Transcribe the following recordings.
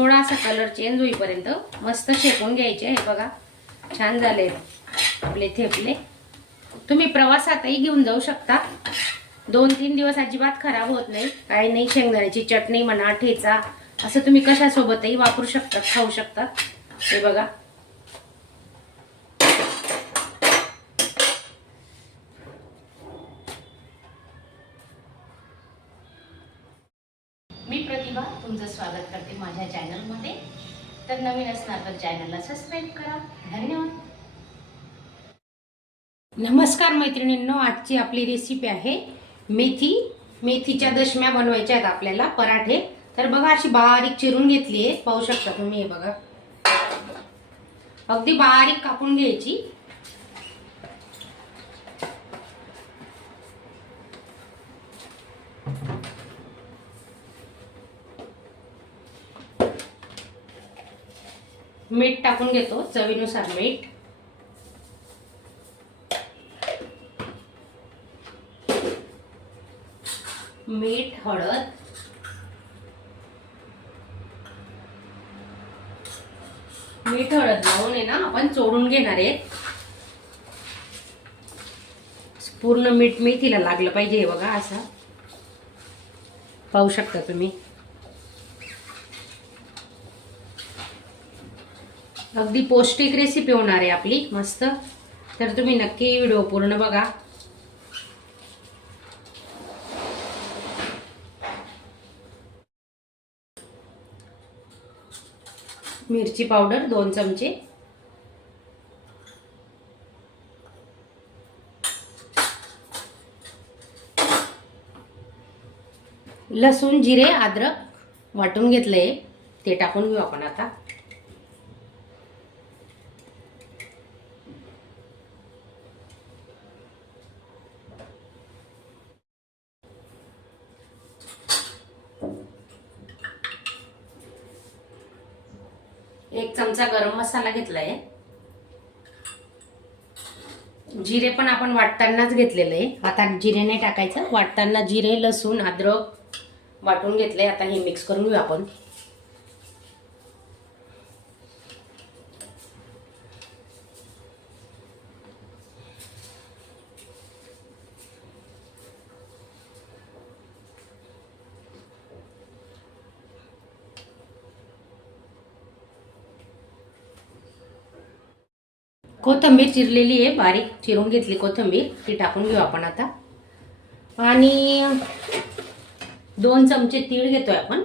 थोडासा colour change होईपर्यंत मस्त शेकून घ्यायचे. हे बघा छान झाले आपले थेपले. तुम्ही प्रवासातही घेऊन जाऊ शकता. दोन तीन दिवस अजिबात खराब होत नाही. काही नाही शेंगदाण्याची चटणी म्हणा ठेचा असं तुम्ही कशासोबतही वापरू शकता खाऊ शकता. हे बघा तर नवीन असणार तर चॅनलला सबस्क्राईब करा. धन्यवाद. नमस्कार मैत्रिणींनो आजची आपली रेसिपी आहे मेथी. मेथीच्या दशम्या बनवायच्या आहेत आपल्याला पराठे. तर बघा अशी बारीक चिरून घेतली आहे. पाहू शकता तुम्ही हे बघा. अगदी बारीक कापून घ्यायची. मीठ टाकून घेतो चवीनुसार मीठ. मीठ हळद. मीठ हळद लावून आहे ना आपण चोडून घेणार आहे. पूर्ण मीठ मेथीला लागलं पाहिजे बघा असं. पाहू शकता तुम्ही. अगदी पौष्टिक रेसिपी होणार आहे आपली मस्त. तर तुम्ही नक्की व्हिडिओ पूर्ण बघा. मिरची पावडर दोन चमचे. लसूण जिरे अद्रक वाटून घेतलंय. ते टाकून घेऊ आपण आता. एक चमचा गरम मसाला घेतलाय. जिरे पण आपण वाटतानाच घेतलेलं. आहे आता जिरे नाही टाकायचं वाटताना जिरे लसूण अद्रक वाटून घेतले आता हे मिक्स करून घेऊ आपण. कोथिंबीर चिरलेली आहे बारीक चिरून घेतली कोथिंबीर. ती टाकून घेऊ आपण आता. आणि दोन चमचे तीळ घेतोय आपण.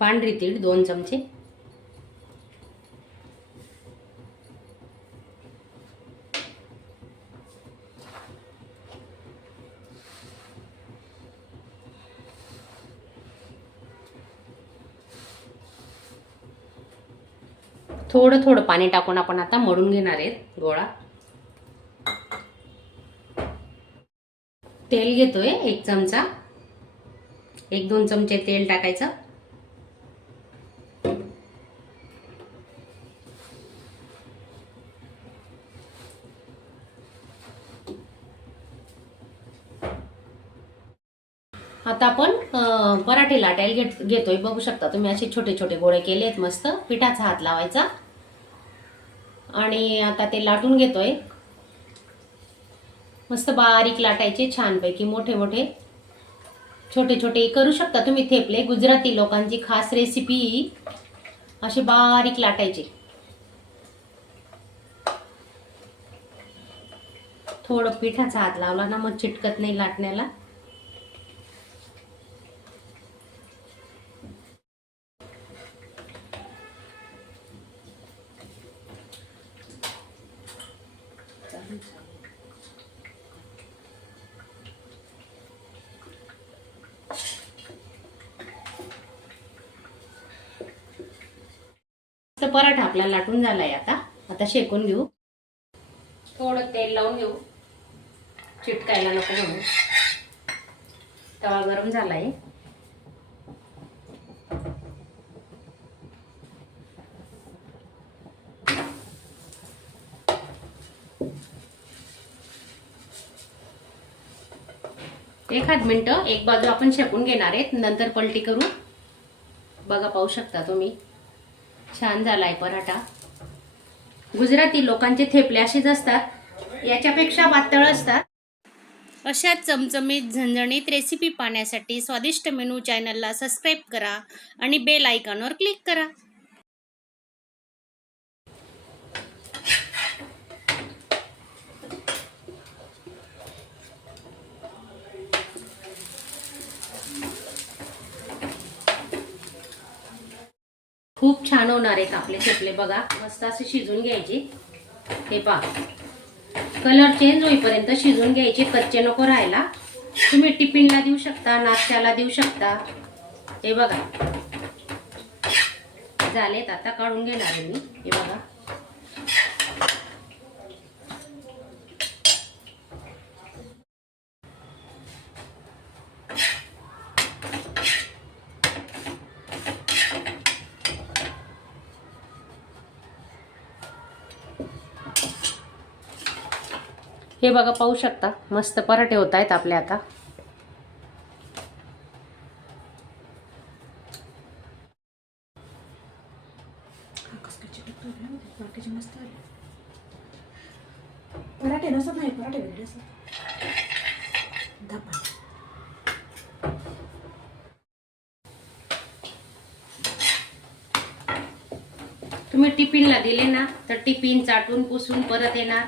पांढरी तीळ दोन चमचे. थोडं थोडं पाणी टाकून आपण आता मळून घेणार आहेत. गोळा. तेल घेतोय एक चमचा. एक दोन चमचे तेल टाकायचं. आता आपण पराठे लाटायला घेत घेतोय. बघू शकता तुम्ही असे छोटे छोटे गोळे केले आहेत मस्त. पिठाचा हात लावायचा. आणि आता ते लाटून घेतोय. मस्त बारीक लाटायचे छानपैकी मोठे मोठे. छोटे छोटे. करू शकता तुम्ही थेपले. गुजराती लोकांची खास रेसिपी असे बारीक लाटायचे. थोडं पिठाचा हात लावला ना मग चिटकत नाही लाटण्याला. तर पराठा आपला लाटून झालाय आता. आता शेकून घेऊ. थोडं तेल लावून घेऊ. चिटकायला नको म्हणून. तवा गरम झालाय. एखाद मिनटं. एक बाजू आपण शेकून घेणार आहेत. नंतर पलटी करू. बघा पाहू शकता तुम्ही. छान झालाय पराठा. गुजराती लोकांचे थेपले असेच असतात. याच्यापेक्षा पातळ असतात. अशा चमचमीत झणझणीत रेसिपी पाहण्यासाठी स्वादिष्ट मेनू चॅनलला सबस्क्राईब करा आणि बेल आयकॉनवर क्लिक करा. खूप छान होणार आहेत आपले शेपले. बघा मस्त असे शिजून घ्यायचे. हे पहा. कलर चेंज होईपर्यंत शिजून घ्यायचे कच्चे नको राहायला. तुम्ही टिफिनला देऊ शकता नाश्त्याला देऊ शकता. हे बघा. झालेत आता काढून घेणार आहे मी. हे बघा. हे बघा पाहू शकता. मस्त पराठे होत आहेत आपले आता. पराठे नसत नाही पराठे वेगळे असतात. धपा तुम्ही टिफिनला दिले ना तर टिफिन चाटून पुसून परत येणार.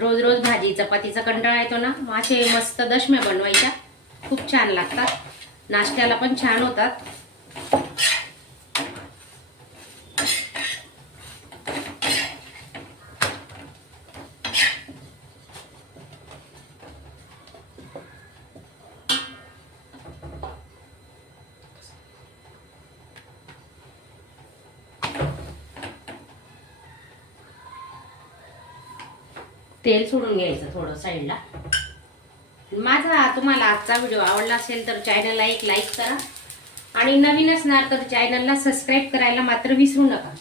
रोज रोज भाजी चपातीचा कंटाळा येतो ना? मग असे मस्त दशम्या बनवायच्या. खूप छान लागतात. नाश्त्याला पण छान होतात. तेल सोडून घ्यायचं थोडं साईडला माझा तुम्हाला आजचा व्हिडिओ आवडला असेल तर चॅनलला एक लाईक करा. आणि नवीन असणार तर चॅनलला सबस्क्राईब करायला मात्र विसरू नका.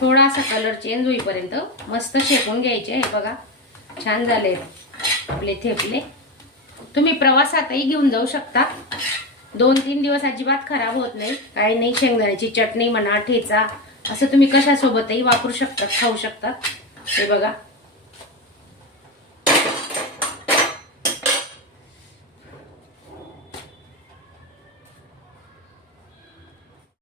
थोडासा कलर चेंज होईपर्यंत मस्त शेकून घ्यायचे हे बघा. छान झाले. आपले थेपले तुम्ही प्रवासातही घेऊन जाऊ शकता. दोन तीन दिवस अजिबात खराब होत नाही. काही नाही शेंगदाण्याची चटणी म्हणा ठेचा. असं तुम्ही कशासोबतही वापरू शकता खाऊ शकता. हे बघा.